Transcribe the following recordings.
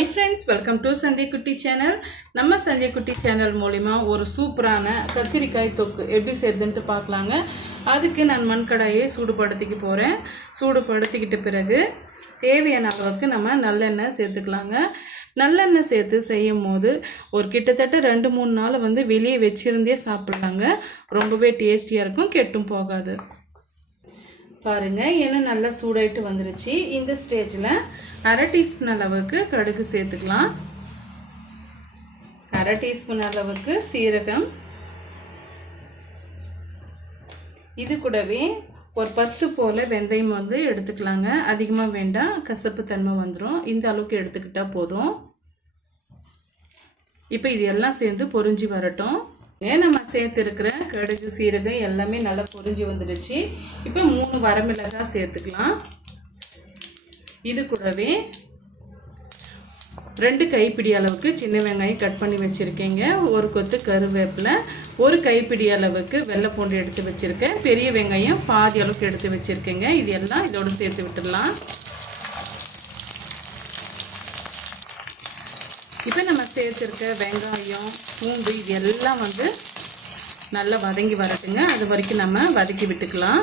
Hi friends, welcome to Sandhya Kutti channel. நம்ம சந்தியா குட்டி channel மூலமா ஒரு சூப்பரான கத்திரிக்காய் தொக்கு எப்படி செய்யறதுன்னு பார்க்கலாங்க. அதுக்கு நான் மண்கடாயை சூடுபடுத்திக்க போறேன். சூடுபடுத்திக்கிட்ட பிறகு தேவையான அளவுக்கு நம்ம நல்லெண்ணெய் சேர்த்துக்கலாங்க. நல்லெண்ணெய் சேர்த்து செய்யும்போது ஒரு கிட்டத்தட்ட 2-3 நாள் வந்து வெளியே வச்சிருந்தே சாப்பிடலாங்க. ரொம்பவே டேஸ்டியாக இருக்கும், கெட்டும் போகாது. பாருங்கள், எண்ணெய் நல்லா சூடாயிட்டு வந்துருச்சு. இந்த ஸ்டேஜில் 1/2 டீஸ்பூன் அளவுக்கு கடுகு சேர்த்துக்கலாம். 1/2 டீஸ்பூன் அளவுக்கு சீரகம், இது கூடவே ஒரு 10 போல் வெந்தயம் வந்து எடுத்துக்கலாங்க. அதிகமாக வேண்டாம், கசப்பு தன்மை வந்துடும். இந்த அளவுக்கு எடுத்துக்கிட்டால் போதும். இப்போ இது எல்லாம் சேர்ந்து பொரிஞ்சு வரட்டும். நம்ம சேர்த்துருக்கிற கடுகு சீரகம் எல்லாமே நல்லா பொரிஞ்சு வந்துடுச்சு. இப்போ 3 வரமிளகாய் சேர்த்துக்கலாம். இது கூடவே 2 கைப்பிடி அளவுக்கு சின்ன வெங்காயம் கட் பண்ணி வச்சுருக்கேங்க. ஒரு கொத்து கருவேப்பிலை, ஒரு கைப்பிடி அளவுக்கு வெள்ளை பூண்டு எடுத்து வச்சுருக்கேன். பெரிய வெங்காயம் பாதி அளவுக்கு எடுத்து வச்சுருக்கேங்க. இது எல்லாம் இதோடு சேர்த்து விட்டுடலாம். இப்போ நம்ம சேர்த்துருக்க வெங்காயம் பூண்டு இது எல்லாம் வந்து நல்லா வதங்கி வரட்டுங்க. அது வரைக்கும் நம்ம வதக்கி விட்டுக்கலாம்.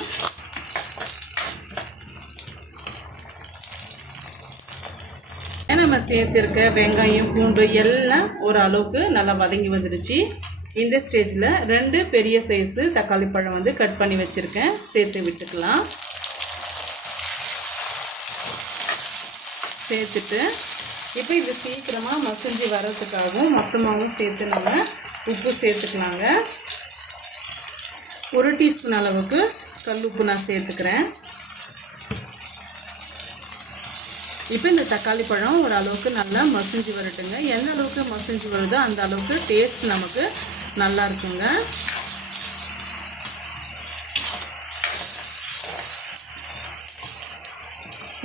நம்ம சேர்த்துருக்க வெங்காயம் பூண்டு எல்லாம் ஒரு அளவுக்கு நல்லா வதங்கி வந்துடுச்சு. இந்த ஸ்டேஜில் 2 பெரிய சைஸு தக்காளி பழம் வந்து கட் பண்ணி வச்சுருக்கேன், சேர்த்து விட்டுக்கலாம். சேர்த்துட்டு இப்போ இது சீக்கிரமாக மசிஞ்சு வர்றதுக்காகவும் மொத்தமாகவும் சேர்த்து நம்ம உப்பு சேர்த்துக்கலாங்க. 1 டீஸ்பூன் அளவுக்கு கல் உப்பு நான் சேர்த்துக்கிறேன். இப்போ இந்த தக்காளி பழம் ஒரு அளவுக்கு நல்லா மசிஞ்சு வரட்டுங்க. எந்த அளவுக்கு மசிஞ்சு வருதோ அந்த அளவுக்கு டேஸ்ட் நமக்கு நல்லா இருக்குங்க.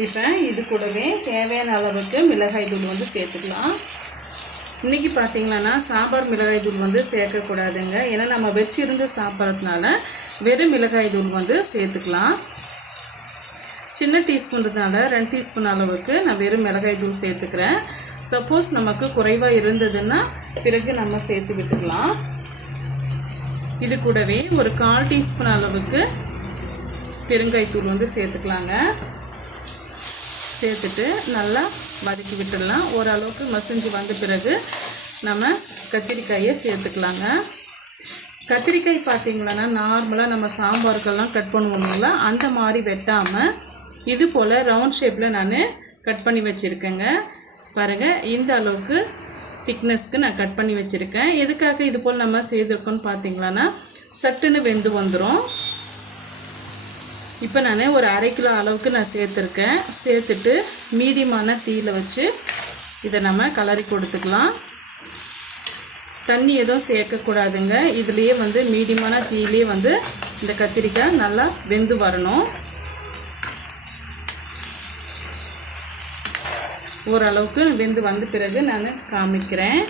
இப்போ இது கூடவே தேவையான அளவுக்கு மிளகாய் தூள் வந்து சேர்த்துக்கலாம். இன்றைக்கி பார்த்திங்கன்னா சாம்பார் மிளகாய் தூள் வந்து சேர்க்கக்கூடாதுங்க. ஏன்னா நம்ம வச்சிருந்து சாப்பிட்றதுனால வெறும் மிளகாய் தூள் வந்து சேர்த்துக்கலாம். சின்ன டீஸ்பூன்றதுனால 2 டீஸ்பூன் அளவுக்கு நான் வெறும் மிளகாய் தூள் சேர்த்துக்கிறேன். சப்போஸ் நமக்கு குறைவாக இருந்ததுன்னா பிறகு நம்ம சேர்த்து விட்டுக்கலாம். இது கூடவே ஒரு 1/4 டீஸ்பூன் அளவுக்கு பெருங்காயத்தூள் வந்து சேர்த்துக்கலாங்க. சேர்த்துட்டு நல்லா வதக்கி விட்டுடலாம். ஓரளவுக்கு மசிஞ்சு வந்த பிறகு நம்ம கத்திரிக்காயை சேர்த்துக்கலாங்க. கத்திரிக்காய் பார்த்திங்களா நார்மலாக நம்ம சாம்பாருக்கெல்லாம் கட் பண்ணுவோம் இல்லைங்களா, அந்த மாதிரி வெட்டாமல் இது போல் ரவுண்ட் ஷேப்பில் நான் கட் பண்ணி வச்சுருக்கேங்க. பாருங்கள், இந்த அளவுக்கு திக்னஸ்க்கு நான் கட் பண்ணி வச்சுருக்கேன். எதுக்காக இது போல் நம்ம செய்திருக்கோன்னு பார்த்திங்களான்னா சட்டுன்னு வெந்து வந்துடும். இப்போ நான் ஒரு 1/2 கிலோ அளவுக்கு நான் சேர்த்துருக்கேன். சேர்த்துட்டு மீடியமான தீயில் வச்சு இதை நம்ம கலரி கொடுத்துக்கலாம். தண்ணி எதுவும் சேர்க்கக்கூடாதுங்க. இதுலேயே வந்து மீடியமான தீயிலே வந்து இந்த கத்திரிக்காய் நல்லா வெந்து வரணும். ஓரளவுக்கு வெந்து வந்த பிறகு நான் காமிக்கிறேன்.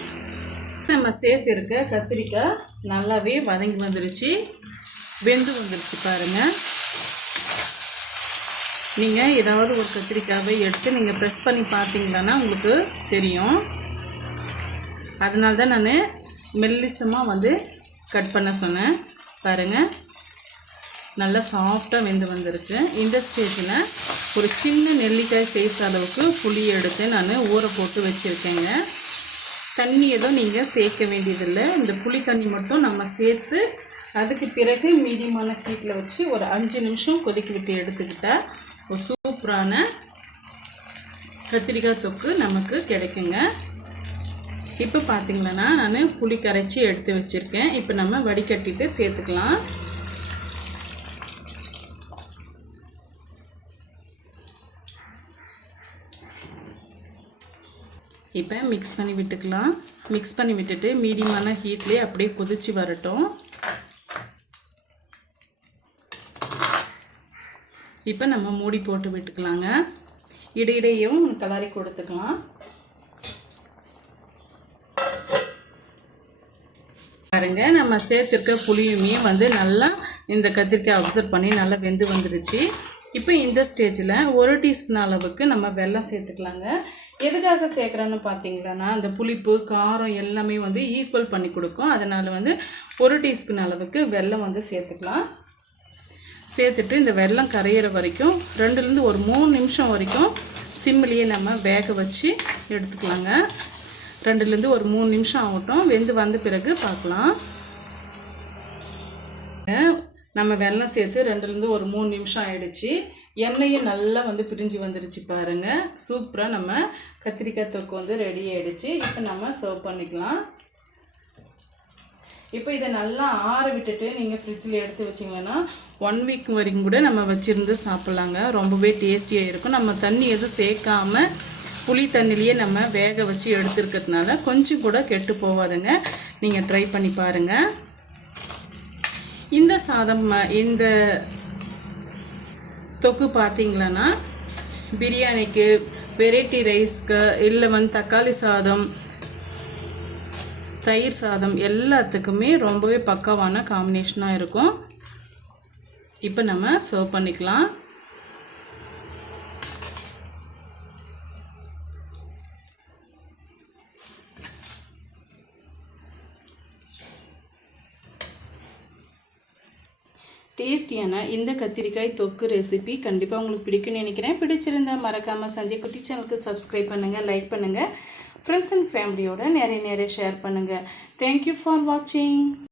நம்ம சேர்த்துருக்க கத்திரிக்காய் நல்லாவே வதங்கி வந்துருச்சு, வெந்து வந்துருச்சு. பாருங்கள், நீங்கள் ஏதாவது ஒரு கத்திரிக்காயை எடுத்து நீங்கள் ப்ரெஸ் பண்ணி பார்த்தீங்கன்னா உங்களுக்கு தெரியும். அதனால தான் நான் மெல்லிசமாக வந்து கட் பண்ண சொன்னேன். பாருங்கள், நல்லா சாஃப்டாக வெந்து வந்திருக்கு. இந்த ஸ்டேஜில் ஒரு சின்ன நெல்லிக்காய் சைஸ் அளவுக்கு புளி எடுத்து நான் ஊற போட்டு வச்சுருக்கேங்க. தண்ணி எதுவும் நீங்கள் சேர்க்க வேண்டியதில்லை. இந்த புளி தண்ணி மட்டும் நம்ம சேர்த்து அதுக்கு பிறகு மீடியமான ஹீட்டில் வச்சு ஒரு 5 நிமிஷம் கொதிக்க விட்டு எடுத்துக்கிட்டால் ஒரு சூப்பரான கத்திரிக்காய் தொக்கு நமக்கு கிடைக்குங்க. இப்போ பார்த்திங்களா நான் புளி கரைச்சி எடுத்து வச்சுருக்கேன். இப்போ நம்ம வடிகட்டிட்டு சேர்த்துக்கலாம். இப்போ மிக்ஸ் பண்ணி விட்டுக்கலாம். மிக்ஸ் பண்ணி விட்டுட்டு மீடியமான ஹீட்லேயே அப்படியே கொதிச்சு வரட்டும். இப்போ நம்ம மூடி போட்டு விட்டுக்கலாங்க. இடையிடையும் கலரி கொடுத்துக்கலாம். பாருங்க, நம்ம சேர்த்துருக்க புளியுமே வந்து நல்லா இந்த கத்திரிக்காய் அப்சர்வ் பண்ணி நல்லா வெந்து வந்துடுச்சு. இப்போ இந்த ஸ்டேஜில் 1 டீஸ்பூன் அளவுக்கு நம்ம வெல்லம் சேர்த்துக்கலாங்க. எதுக்காக சேர்க்குறேன்னு பார்த்தீங்கன்னா அந்த புளிப்பு காரம் எல்லாமே வந்து ஈக்குவல் பண்ணி கொடுக்கும். அதனால் வந்து 1 டீஸ்பூன் அளவுக்கு வெல்லம் வந்து சேர்த்துக்கலாம். சேர்த்துட்டு இந்த வெல்லம் கரையிற வரைக்கும் 2லேருந்து ஒரு 3 நிமிஷம் வரைக்கும் சிம்மிலேயே நம்ம வேக வச்சு எடுத்துக்கலாங்க. 2லேருந்து ஒரு 3 நிமிஷம் ஆகட்டும். வெந்து வந்த பிறகு பார்க்கலாம். நம்ம வெல்லம் சேர்த்து 2லேருந்து ஒரு 3 நிமிஷம் ஆயிடுச்சு. எண்ணெயும் நல்லா வந்து பிரிஞ்சு வந்துடுச்சு பாருங்கள். சூப்பராக நம்ம கத்திரிக்காய் தொக்கு வந்து ரெடி ஆகிடுச்சு. இப்போ நம்ம சர்வ் பண்ணிக்கலாம். இப்போ இதை நல்லா ஆற விட்டுட்டு நீங்கள் ஃப்ரிட்ஜில் எடுத்து வச்சிங்கன்னா 1 வீக் வரைக்கும் கூட நம்ம வச்சுருந்து சாப்பிட்லாங்க. ரொம்பவே டேஸ்டியாக இருக்கும். நம்ம தண்ணி எதுவும் சேர்க்காமல் புளி தண்ணிலேயே நம்ம வேக வச்சு எடுத்துருக்கிறதுனால கொஞ்சம் கூட கெட்டு போகாதுங்க. நீங்கள் ட்ரை பண்ணி பாருங்கள். இந்த சாதம் இந்த தொக்கு பார்த்தீங்களன்னா பிரியாணிக்கு, வெரைட்டி ரைஸ்க்கு, இல்லை வந்து தக்காளி சாதம், தயிர் சாதம் எல்லாத்துக்குமே ரொம்பவே பக்காவான காம்பினேஷனாக இருக்கும். இப்போ நம்ம சர்வ் பண்ணிக்கலாம். டேஸ்டியான இந்த கத்திரிக்காய் தொக்கு ரெசிபி கண்டிப்பாக உங்களுக்கு பிடிக்கும்னு நினைக்கிறேன். பிடிச்சிருந்தா மறக்காமல் சஞ்சய் குட்டி சேனலுக்கு சப்ஸ்கிரைப் பண்ணுங்கள், லைக் பண்ணுங்கள், ஃப்ரெண்ட்ஸ் அண்ட் ஃபேமிலியோட நிறைய ஷேர் பண்ணுங்கள். தேங்க்யூ ஃபார் வாட்சிங்.